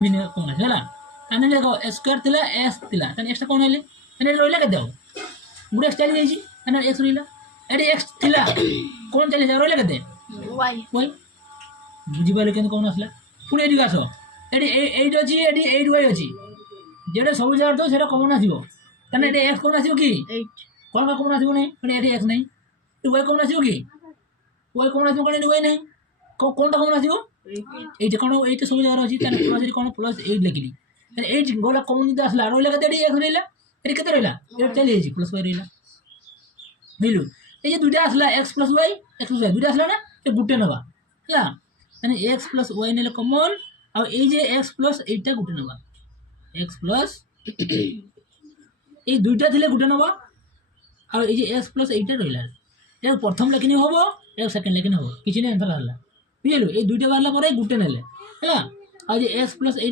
बिना कौन है ହେଲା ତାହେଲେ ଦେଖ ସ୍କୋୟାର ଥିଲା ଏକ୍ସ ଥିଲା ତାହେଲେ ଏକ୍ସଟା କ'ଣ ହେଲେ ତାହେଲେ ଏଠି ରହିଲା କେତେ ଆଉ ଗୋଟେ ଏକ୍ସ ଚାଲି ଯାଇଛି ତାହେଲେ ଏକ୍ସ ରହିଲା ଏଠି ଏକ୍ସ ଥିଲା କ'ଣ ଚାଲି ରହିଲା କେତେ ୱାଇ ବୁଝିପାରିଲେ କେମିତି କ'ଣ ଆସିଲା ପୁଣି ଏଠିକି ଆସ ଏଠି ଏଇଠି ଅଛି ଏଠି ଏଇଠି ୱାଇ ଅଛି যেটা ସବୁ ଜାଗାରେ ଥିବ ସେଇଟା କମନ୍ ଆସିବ ତାହେଲେ ଏଠି ଏକ୍ସ କମନ୍ ଆସିବ କି କ'ଣ କମନ୍ ଆସିବ ନାହିଁ କାରଣ ଏଠି ଏକ୍ସ ନାହିଁ ଏଠି ୱାଇ କମନ୍ ଆସିବ କି ୱାଇ କମନ୍ ଆସିବ କାରଣ ଏଠି ୱାଇ ନାହିଁ কোনটা কমন আসিব এই যে কোন এইটা সবু জায়গা আছে তাহলে প্লাস এর কোন প্লাস 8 লিখলি তাহলে 8 গোলা কমন যদি আসলা রইলা কত এটি 1 রইলা এটি কত রইলা 8 চলে যাইছি প্লাস y রইলা বুঝলু এই যে দুইটা আসলা x + y x + y দুইটা আসলা না এ গুটে নেবা হলা মানে x + y নেলে কমন আর এই যে x + এইটা গুটে নেবা x + এই দুইটা দিলে গুটে নেবা আর এই যে x + এইটা রইলা এর প্রথম লেখনি হবো এর সেকেন্ড লেখনি হবো কিছু না आंसर আসলা বুঝলো এই দুইটা বাড়লা পরে গুটে নেলে হ্যাঁ আর যে x +